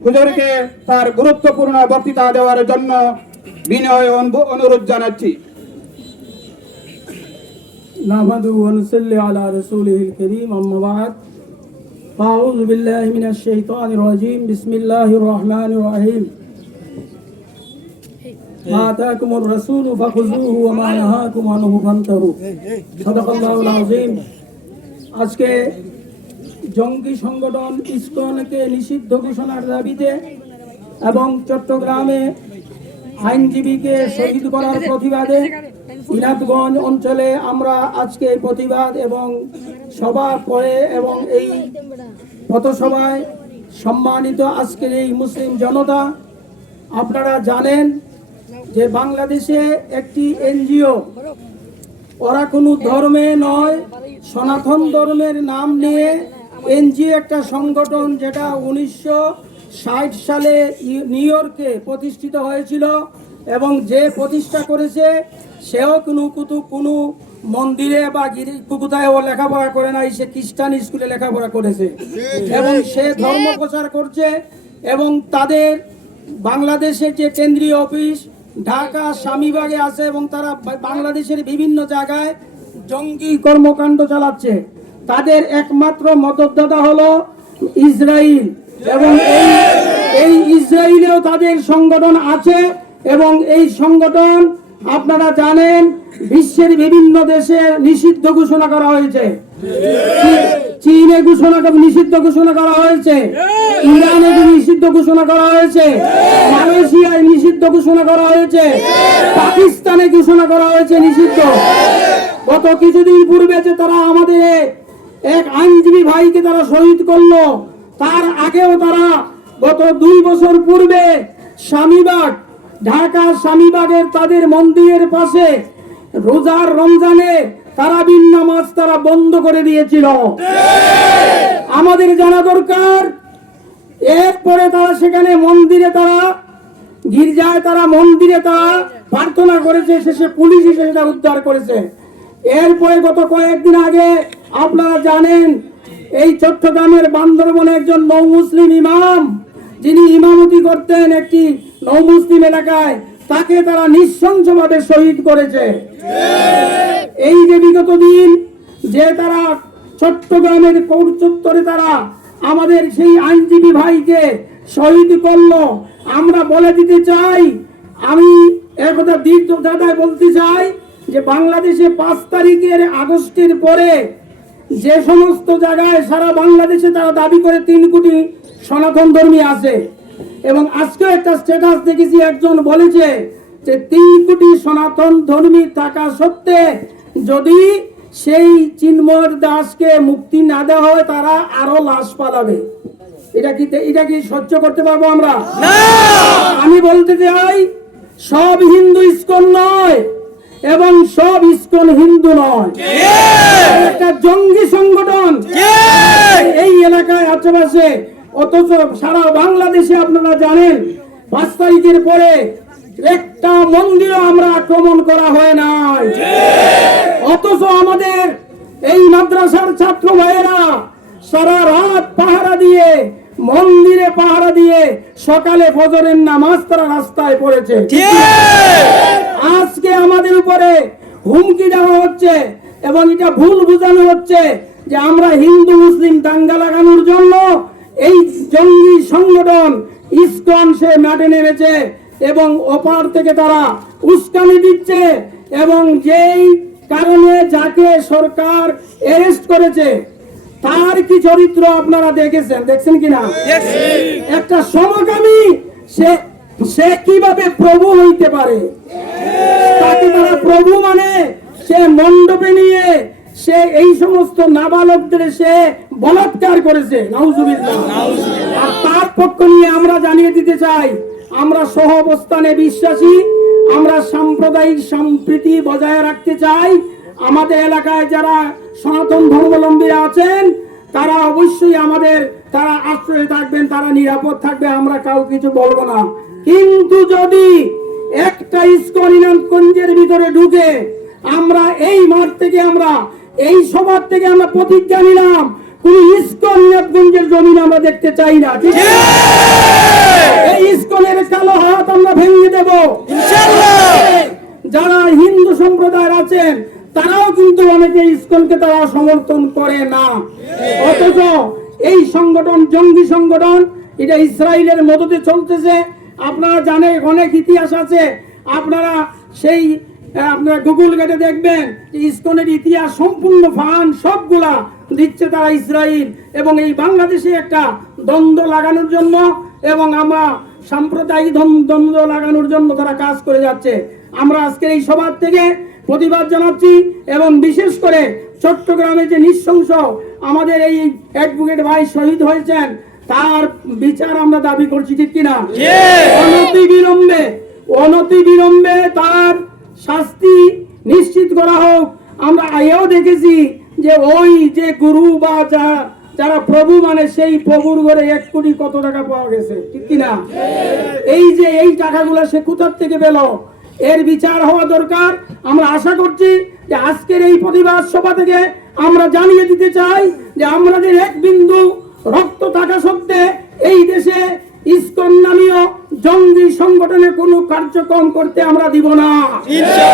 হুজুরকে তার গুরুত্বপূর্ণ বক্তৃতা দেওয়ার জন্য বিনয় অনু- অনুরোধ জানাচ্ছি نحمده ونصلي على رسوله الكريم أما بعد فأعوذ بالله من الشيطان الرجيم بسم الله الرحمن الرحيم ما آتاكم الرسول فخذوه وما نهاكم عنه فانتهوا صدق الله العظيم আজকে জঙ্গি সংগঠন ইসকনকে নিষিদ্ধ ঘোষণার দাবিতে এবং চট্টগ্রামে আইনজীবীকে শহীদ করার প্রতিবাদে ইনাদগঞ্জ অঞ্চলে আমরা আজকে প্রতিবাদ এবং সভা করে এবং এই পথসভায় সম্মানিত আজকের এই মুসলিম জনতা, আপনারা জানেন যে বাংলাদেশে একটি এনজিও, ওরা কোনো ধর্মে নয়, সনাতন ধর্মের নাম নিয়ে এনজিও একটা সংগঠন যেটা উনিশশো ষাট সালে নিউ ইয়র্কে প্রতিষ্ঠিত হয়েছিল এবং যে প্রতিষ্ঠা করেছে, সেও কোনো কুতু কোনো মন্দিরে বা গিরি কোথায় ও লেখাপড়া করে নাই, সে খ্রিস্টান স্কুলে লেখাপড়া করেছে। এবং সে ধর্ম প্রচার করছে এবং তাদের বাংলাদেশের যে কেন্দ্রীয় অফিস, ঢাকা স্বামীবাগে আছে এবং তারা বাংলাদেশের বিভিন্ন জায়গায় জঙ্গি কর্মকাণ্ড চালাচ্ছে। তাদের একমাত্র মদতদাতা হলো ইসরায়েল এবং এই এই ইসরায়েলেও তাদের সংগঠন আছে এবং এই সংগঠন, আপনারা জানেন, বিশ্বের বিভিন্ন দেশে নিষিদ্ধ ঘোষণা করা হয়েছে। চীনে ঘোষণা, নিষিদ্ধ ঘোষণা করা হয়েছে। ইরানে নিষিদ্ধ ঘোষণা করা হয়েছে। মালয়েশিয়ায় নিষিদ্ধ ঘোষণা করা হয়েছে। পাকিস্তানে ঘোষণা করা হয়েছে নিষিদ্ধ। গত কিছুদিন পূর্বে যে তারা আমাদের এক আইনজীবী ভাইকে তারা শহীদ করল। তার আগেও তারা গত দুই বছর পূর্বে স্বামীবাগ, ঢাকা স্বামীবাগের তাদের মন্দিরের পাশে রোজার রমজানে তারাবিন নামাজ তারা বন্ধ করে দিয়েছিল। আমাদের জানা দরকার, এরপরে তারা সেখানে মন্দিরে তারা, গির্জায় তারা মন্দিরে তারা প্রার্থনা করেছে, শেষে পুলিশ সেটা উদ্ধার করেছে। এরপরে গত কয়েকদিন আগে আপনারা জানেন, এই চট্টগ্রামের বান্দরবনে একজন নৌ মুসলিম ইমাম, যিনি ইমামতি করতেন একটি নৌ মুসলিম এলাকায়, তাকে তারা নৃশংসভাবে শহীদ করেছে। এই যে বিগত দিন, যে তারা চট্টগ্রামের কৌরচত্বরে তারা আমাদের সেই আইনজীবী ভাইকে শহীদ করল, আমরা বলে দিতে চাই, আমি একথা দীর্ঘ দাদায় বলতে চাই যে বাংলাদেশে পাঁচ তারিখের আগস্টের পরে যে সমস্ত জায়গায় সারা বাংলাদেশে তারা দাবি করে তিন কোটি সনাতন ধর্মী আছে। এবং আজকে একটা স্ট্যাটাস দেখেছি একজন বলেছে যে তিন কোটি সনাতন ধর্মী থাকা সত্ত্বে যদি সেই চিন্ময় দাসকে মুক্তি না দেওয়া হয় তারা আরও লাশ পালাবে। এটা কি এটা কি সহ্য করতে পারব আমরা? আমি বলতে চাই সব হিন্দু ইস্কন নয় এবং সব ইস্কন হিন্দু নয়। একটা জঙ্গি সংগঠন। এই এলাকায় আশেপাশে অথচ সারা বাংলাদেশে আপনারা জানেন পাঁচ তারিখের পরে একটা মন্দিরও আমরা আক্রমণ করা হয় নাই। অথচ আমাদের এই মাদ্রাসার ছাত্র ভাইয়েরা সারা রাত পাহারা দিয়ে মন্দিরে পাহারা দিয়ে সকালে ফজরের নামাজ তারা রাস্তায় পড়েছে। আজকে আমাদের উপরে হুমকি দেওয়া হচ্ছে। এবং এটা ভুল বোঝানো হচ্ছে যে আমরা হিন্দু মুসলিম দাঙ্গা লাগানোর জন্য এই জঙ্গি সংগঠন ইস্কন সে মাঠে নেমেছে এবং অপার থেকে তারা উস্কানি দিচ্ছে এবং যেই কারণে যাকে সরকার অ্যারেস্ট করেছে তার কি চরিত্র আপনারা দেখেছেন? দেখছেন কিনা একটা সমকামী সে সে কীভাবে প্রভু হইতে পারে? তাকে তারা প্রভু মানে মণ্ডপে নিয়ে সে এই সমস্ত নাবালকদের সে বলাৎকার করেছে। আর তার পক্ষ নিয়ে আমরা জানিয়ে দিতে চাই, আমরা সহ অবস্থানে বিশ্বাসী, আমরা সাম্প্রদায়িক সম্প্রীতি বজায় রাখতে চাই। আমাদের এলাকায় যারা সনাতন ধর্মাবলম্বীরা আছেন, তারা অবশ্যই আমাদের, তারা আশ্রয়ে থাকবেন, তারা নিরাপদ থাকবে, আমরা কাউ কিছু বলব না। কিন্তু যদি একটা ইস্কনিনাথগঞ্জের ভিতরে ঢুকে আমরা এই মাঠ থেকে আমরা এই সবার থেকে আমরা প্রতিজ্ঞা নিলাম কোন ইস্কন নিয়াবগঞ্জের জমি আমরা দেখতে চাই না ঠিক এই ইস্কনের কালো হাত আমরা ভেঙে দেব। যারা হিন্দু সম্প্রদায়ের আছেন তারাও কিন্তু অনেকে ইস্কনকে তারা সমর্থন করে না। অথচ এই সংগঠন জঙ্গি সংগঠন এটা ইসরায়েলের মদতে চলতেছে। আপনারা জানেন অনেক ইতিহাস আছে। আপনারা সেই আপনারা গুগল ঘেটে দেখবেন যে ইসকনের ইতিহাস সম্পূর্ণ ফান সবগুলা দিচ্ছে তারা ইসরায়েল এবং এই বাংলাদেশে একটা দ্বন্দ্ব লাগানোর জন্য এবং আমরা সাম্প্রদায়িক দ্বন্দ্ব লাগানোর জন্য তারা কাজ করে যাচ্ছে। আমরা আজকের এই সভার থেকে প্রতিবাদ জানাচ্ছি এবং বিশেষ করে চট্টগ্রামে যে নৃশংস আমাদের এই অ্যাডভোকেট ভাই শহীদ হয়েছেন তার বিচার আমরা দাবি করছি ঠিক কিনা? অনতি বিলম্বে অনতি বিলম্বে তার শাস্তি নিশ্চিত করা হোক। আমরা এও দেখেছি যে ওই যে গুরু বা যা, যারা প্রভু মানে সেই প্রভুর ঘরে এক কোটি কত টাকা পাওয়া গেছে, ঠিক কিনা? এই যে এই টাকাগুলো সে কোথার থেকে পেল? এর বিচার হওয়া দরকার। আমরা আশা করছি যে আজকের এই প্রতিবাদ সভা থেকে আমরা জানিয়ে দিতে চাই যে আমাদের এক বিন্দু রক্ত থাকা সত্ত্বে এই দেশে ইসকন নামীয় জঙ্গি সংগঠনের কোনো কার্যক্রম করতে আমরা দিব না।